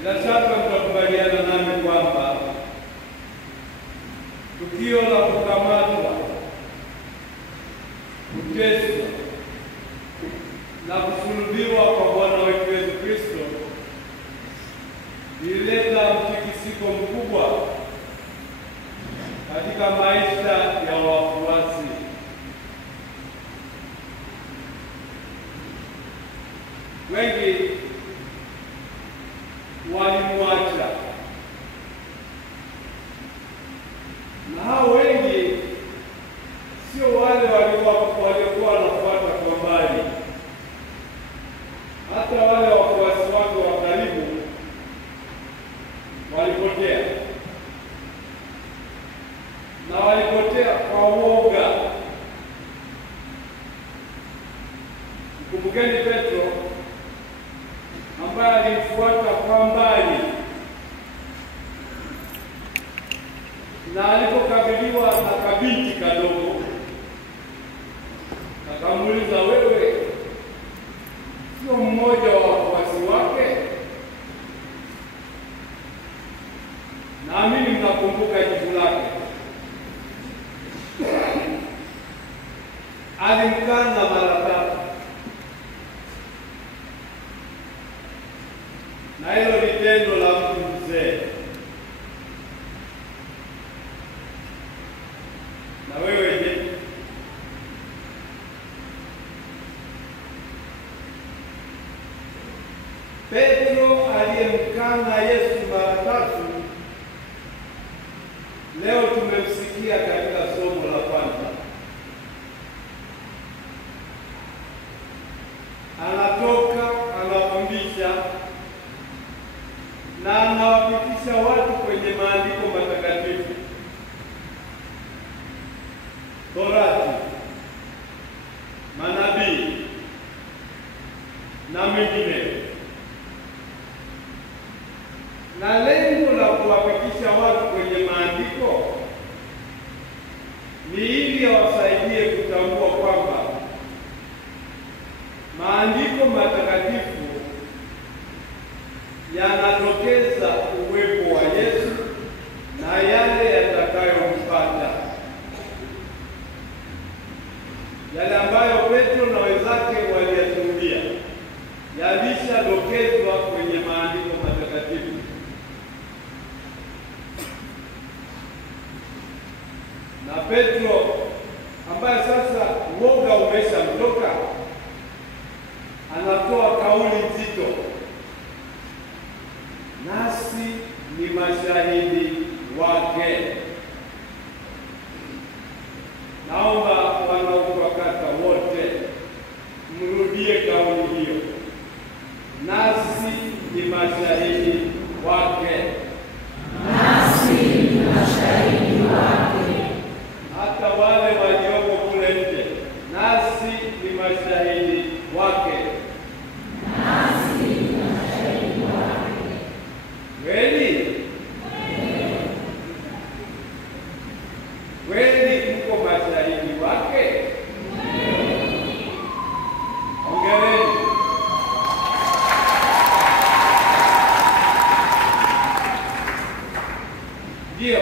Bila shaka mtakubaliana nami kwamba tukio la kukamatwa, kuteswa na kusulubiwa kwa Bwana wetu Yesu Kristo ilileta mtikisiko mkubwa katika maisha ya wafuasi. Wengi walimwacha, na hao wengi sio wale waliokuwa wanafuata kwa mbali. Hata wale wafuasi wake wa karibu walipotea, na walipotea kwa woga. Mkumbukeni Petro ambaye alimfuata kwa mbali, na alipokabiliwa na kabinti kadogo akamuuliza, wewe sio mmoja wa wafuasi wake? Naamini mnakumbuka jibu lake. Alimkana mara tatu, na hilo ni tendo la mtu mzee. Na wewe je? Petro aliyemkana Yesu mara tatu, leo tumemsikia katika somo la kwanza. Anatoka anafundisha na anawapitisha watu kwenye maandiko matakatifu, Torati, manabii na mengineyo. Na lengo la kuwapitisha watu kwenye maandiko ni ili awasaidie kutambua kwamba maandiko matakatifu yanatokeza uwepo wa Yesu na yale yatakayompata, yale ambayo Petro na wenzake waliyashuhudia yalishadokezwa kwenye maandiko matakatifu. Na Petro ambaye sasa woga umeshamtoka, anatoa kauli nzito: nasi ni mashahidi wake. Naomba wanaofuata wote mrudie kauli hiyo: nasi ni mashahidi wake. Nasi ni mashahidi wake. Hata wale walioko kule nje, nasi ni mashahidi wake. Nasi ni mashahidi wake. Kweli? Kweli mko mashahidi wake? Hongereni. Ndio,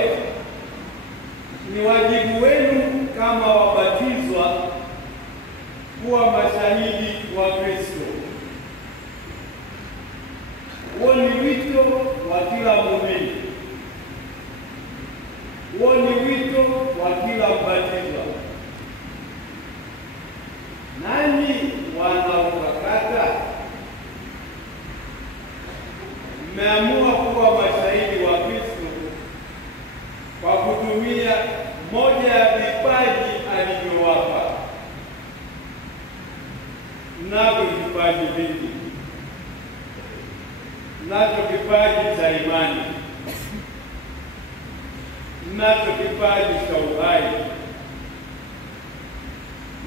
ni wajibu wenu kama wabatizwa kuwa mashahidi wa Kristo. Huo ni wito wa kila muumini. Huo ni wito wa kila mbatizwa. Nani wanaokakata? Mmeamua kuwa mashahidi wa Kristo kwa kutumia moja ya vipaji alivyowapa. Mnavyo vipaji vingi. Mnacho kipaji cha imani, mnacho kipaji cha uhai,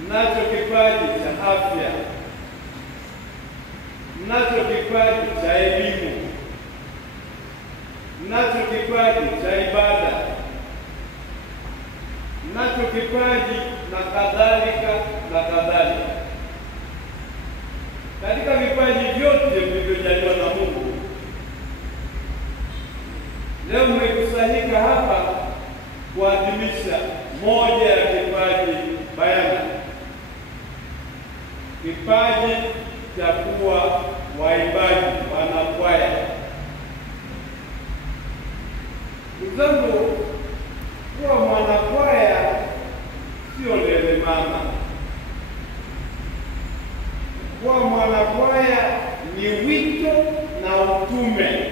mnacho kipaji cha afya, mnacho kipaji cha elimu, mnacho kipaji cha ibada, mnacho kipaji na kadhalika na kadhalika. Katika vipaji vyote vilivyojaliwa na Mungu, Leo mmekusanyika hapa kuadhimisha moja ya kipaji bayana, kipaji cha kuwa waimbaji, wanakwaya. Ndugu zangu, kuwa mwanakwaya sio lele mama. Kuwa mwanakwaya ni wito na utume.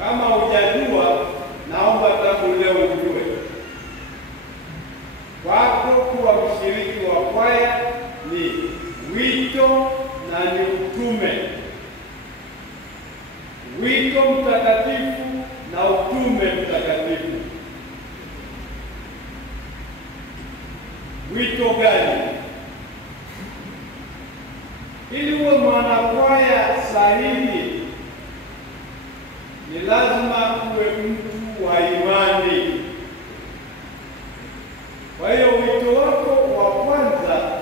Kama hujajua, naomba tangu leo ujue. Wako kuwa mshiriki wa kwaya ni wito na ni utume. Wito mtakatifu na utume mtakatifu. Wito gani? Ili uwe mwanakwaya sahihi, ni lazima uwe mtu wa imani. Kwa hiyo wito wako wa kwanza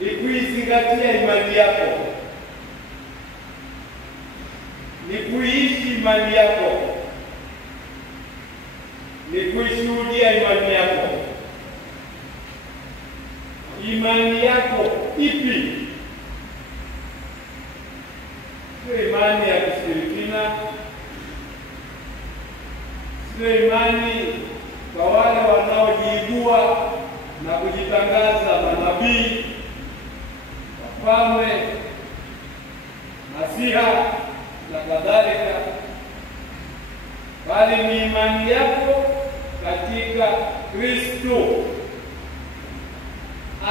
ni kuizingatia imani yako, ni kuishi imani yako, ni kuishuhudia imani yako. Imani yako ipi? Sio imani ya kishirikina, sio imani kwa wale wanaojiibua na kujitangaza manabii, wafalme, masiha na kadhalika, bali ni imani yako katika Kristo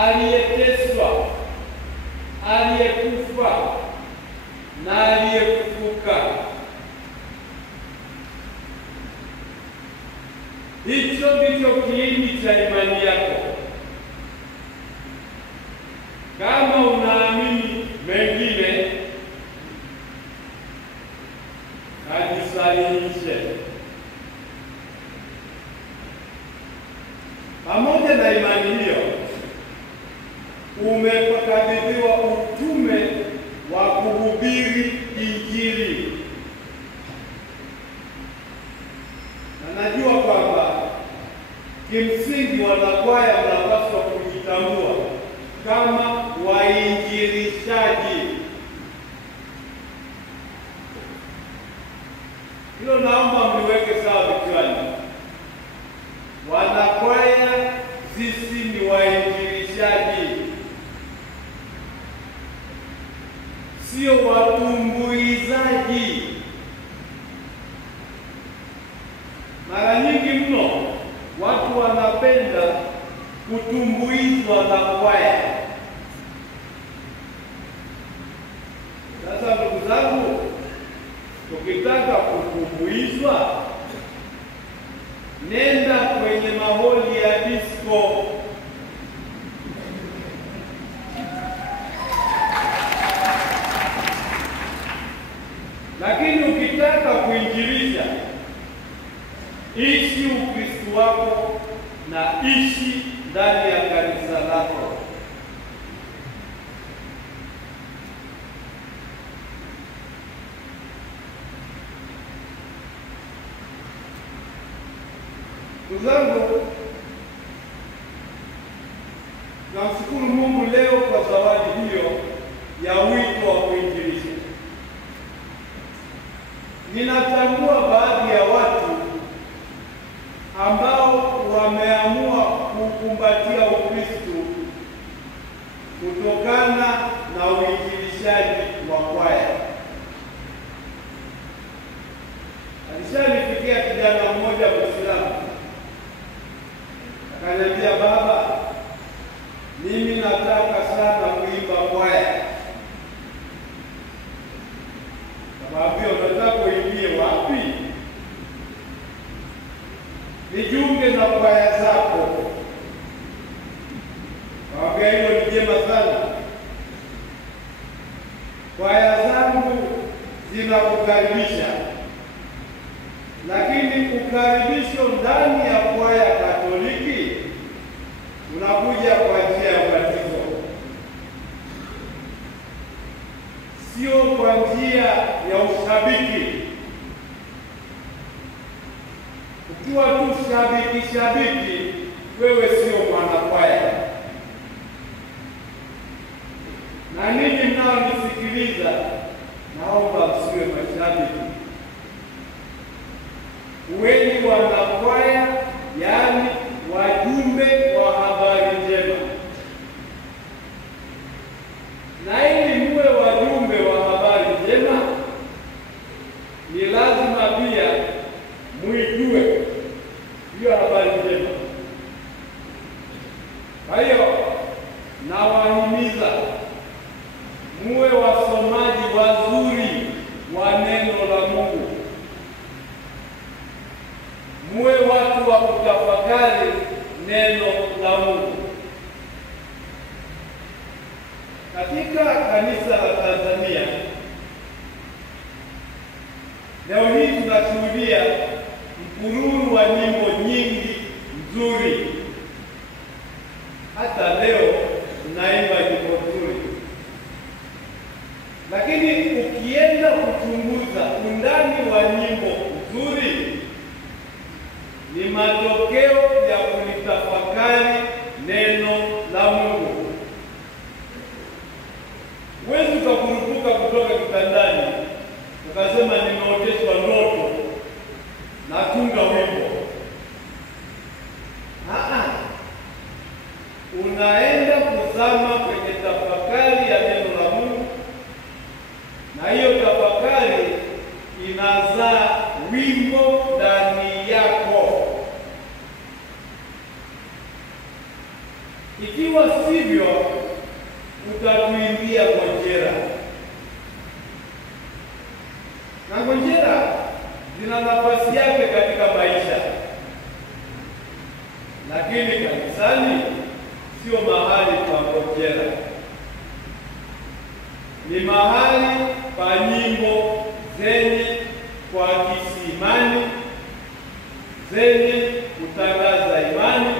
aliyeteswa, aliyekufa na aliyefufuka. Hicho ndicho kiini cha imani yako. Kama unaamini mengine, kajisalimishe. Pamoja na imani hiyo, umekabidhiwa utume wa kuhubiri Injili. Na najua kwamba kimsingi wanakwaya mnapaswa kujitambua kama wainjilishaji. Hilo naomba mliweke sawa vichwani. Wanakwaya sisi ni wainjilishaji, sio watumbuizaji. Mara nyingi mno watu wanapenda kutumbuizwa na kwaya. Sasa ndugu zangu, tukitaka kutumbuizwa, nenda kwenye maholi ya disco. Lakini ukitaka kuinjilisha, ishi Ukristo wako na ishi ndani ya kanisa lako. Ndugu zangu, namshukuru Mungu leo kwa zawadi hiyo ya wito wa kuinjilisha. Ninatambua baadhi ya watu ambao wameamua kukumbatia Ukristo kutokana na uinjilishaji wa kwaya. Alishanifikia kijana mmoja Muislamu, akaniambia, baba, mimi nataka sana kuimba kwaya. Nikamwambia, unataka kuimbie wapi? Nijiunge na kwaya zako. Nikamwambia, hilo ni jema sana. Kwaya zangu zinakukaribisha, lakini ukaribisho ndani ya kwaya Katoliki unakuja kwa njia ya ubatizo. sio kwa njia ya ushabiki. Ukiwa tu shabiki, wewe sio mwanakwaya. Na ninyi mnaonisikiliza, naomba msiwe mashabiki. Uweni wanakwaya, yaani wajumbe wa habari njema. Na ili muwe wajumbe wa habari njema, ni lazima pia muijue hiyo habari njema. Kwa hiyo nawahimiza muwe wasomaji wazuri wa neno la Mungu, muwe watu wa kutafakari neno la Mungu. Katika kanisa la Tanzania leo hii tunashuhudia mkururu wa nyimbo nyingi nzuri. Hata leo tunaimba nyimbo nzuri, lakini ukienda kuchunguza undani wa nyimbo nzuri, ni matokeo ya kulitafakari neno la Mungu. Huwezi ukakurupuka kutoka kitandani ukasema nimeoteshwa ndoto natunga wimbo. Unaenda kuzama kwenye tafakari ya neno la Mungu, na hiyo tafakari inazaa wimbo ndani yako. Ikiwa sivyo, utatuimbia ngonjera. Na ngonjera zina nafasi yake katika maisha, lakini kanisani sio mahali pa ngonjera. Ni mahali pa nyimbo zenye kuakisi imani, zenye kutangaza imani,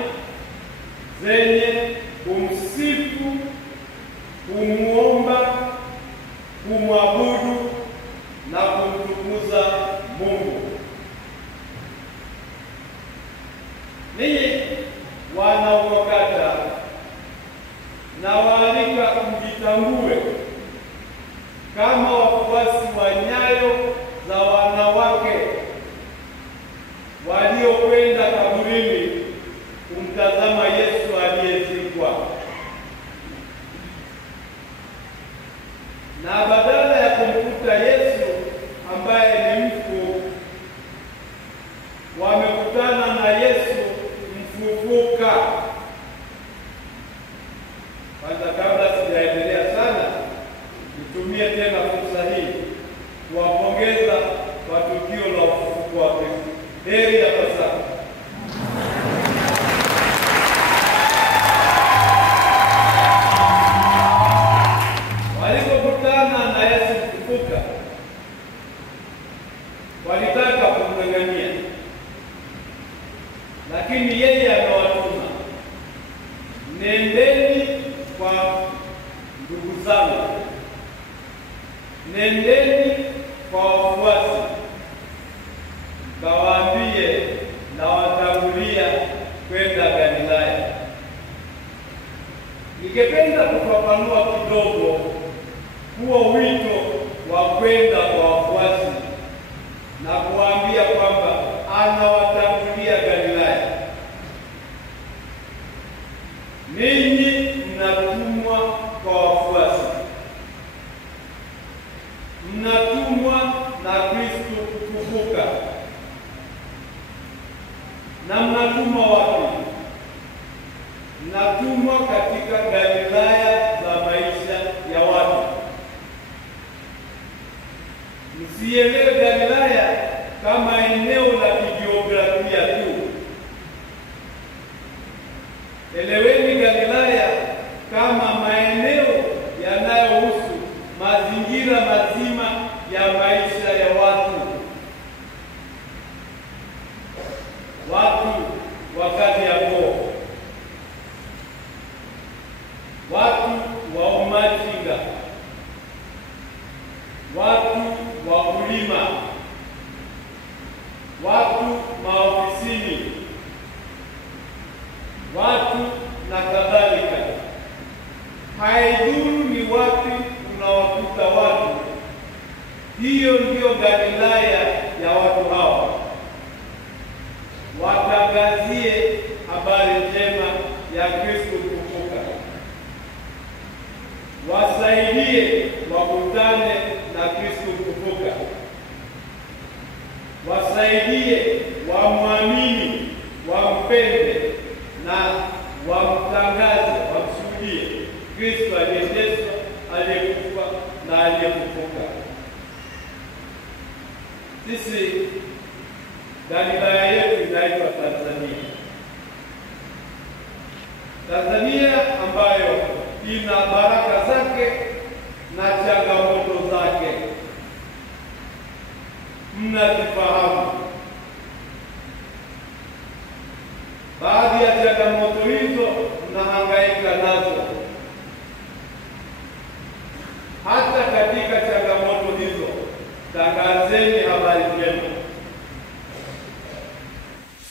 zenye kumsifu, kumuomba, kumwabudu na kumtukuza Mungu. Ninyi wanaokata na waalika mjitambue kama wafuasi wa nyayo za wanawake waliokwenda kaburini kumtazama Yesu aliyezikwa, na badala ya kumkuta Yesu ambaye ni mfu, wamekutana na Yesu mfufuka. Kwanza, kabla sijaendelea sana, nitumie tena fursa hii kuwapongeza kwa tukio la ufufuko wa Kristo. Heri ya Pasaka. Walipokutana na Yesu mfufuka, walitaka kumng'ang'ania, lakini yeye amewatuma, nendeni kwa ndugu zangu, nendeni kwa wafuasi, kawaambie na watangulia kwenda Galilaya. Ningependa kufafanua kidogo huo wito wa kwenda kwa wafuasi na kuambia kwamba anawatangulia Galilaya. Ninyi mnatumwa kwa wafuasi, mnatumwa na Kristo kufufuka. Na mnatumwa wapi? Mnatumwa katika Galilaya za maisha ya watu. Msielewe Galilaya kama eneo la kijiografia tu. Eleweni Galilaya kama maeneo yanayohusu mazingira mazima ya maisha ya watu. Watu wakati yako, watu wa Umachinga, watu wakulima, watu maofisini, watu na kadhalika. Haidhuru ni wapi unawakuta watu, hiyo ndiyo Galilaya ya watu hawa. Watangazie habari njema ya Kristo kufufuka. Wasaidie wakutane na Kristo kufufuka. Wasaidie wamwamini, wampende na wamtangaze, wamshuhudie Kristo aliyeteswa, aliyekufa na aliyefufuka. Sisi Galilaya yetu inaitwa Tanzania. Tanzania ambayo ina baraka zake na changamoto zake. Mnazifahamu. Baadhi ya changamoto hizo mnahangaika nazo. Hata katika changamoto hizo, tangazeni habari njema.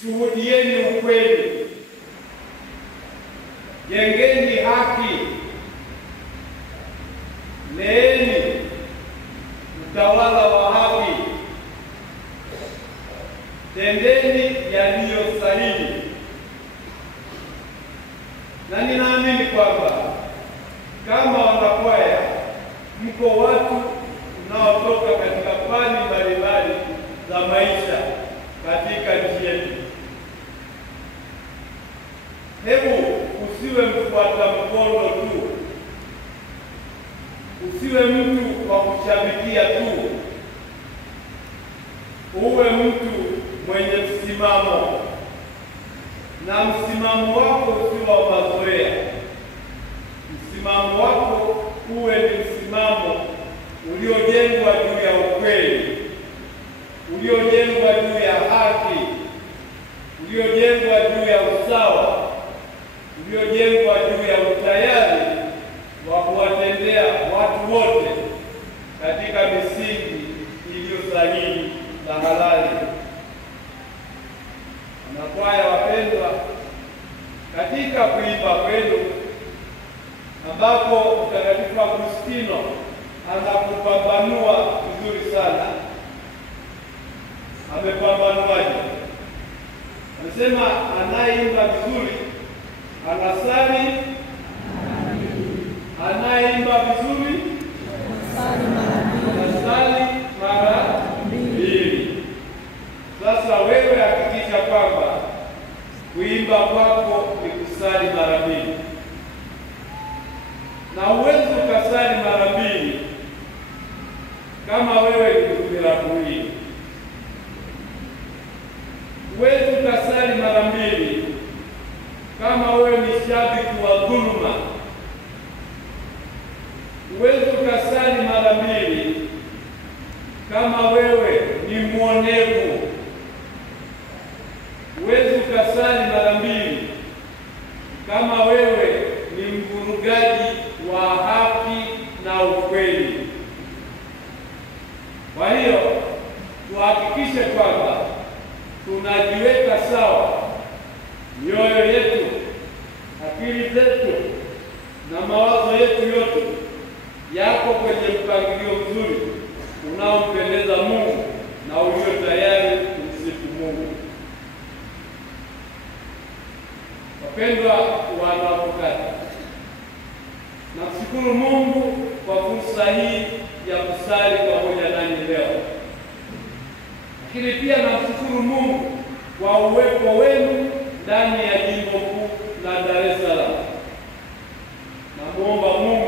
Shuhudieni ukweli. Jengeni haki. Leeni utawala wa haki. Tendeni yaliyo sahihi. Na ninaamini kwamba kama wanakwaya mko watu unaotoka katika fani mbalimbali za maisha katika nchi yetu. Hebu usiwe mfuata mkondo tu, usiwe mtu wa kushabikia tu, uwe mtu mwenye msimamo, na msimamo wako usiwe wa mazoea. Msimamo wako uwe ni msimamo uliojengwa juu ya ukweli, uliojengwa juu ya haki, uliojengwa juu ya usawa, uliojengwa juu ya utayari wa kuwatendea watu wote katika misingi iliyo sahihi na halali. Wanakwaya wapendwa, katika kuimba kwenu ambapo Mtakatifu Agustino anakupambanua vizuri sana. Amepambanuaje? Anasema anayeimba vizuri anasali, anayeimba vizuri anasali mara mbili. Sasa wewe hakikisha kwamba kuimba kwako ni kusali mara mbili. Na uwezi ukasali mara mbili kama wewe ni mhubiri. Uwezi ukasali mara mbili kama wewe ni shabiki wa dhuluma. Uwezi ukasali mara mbili kama wewe ni mwonevu. Uwezi ukasali mara mbili kama wewe ni mvurugaji wa haki na ukweli. Kwa hiyo tuhakikishe kwamba tunajiweka sawa, mioyo yetu, akili zetu na mawazo yetu yote yako kwenye mpangilio mzuri unaompendeza Mungu na ulio tayari kumsifu Mungu. Wapendwa wanaokutana, namshukuru Mungu kwa fursa hii ya kusali pamoja nanyi leo. Lakini pia namshukuru Mungu kwa uwepo wenu ndani ya jimbo kuu la Dar es Salaam. Namuomba Mungu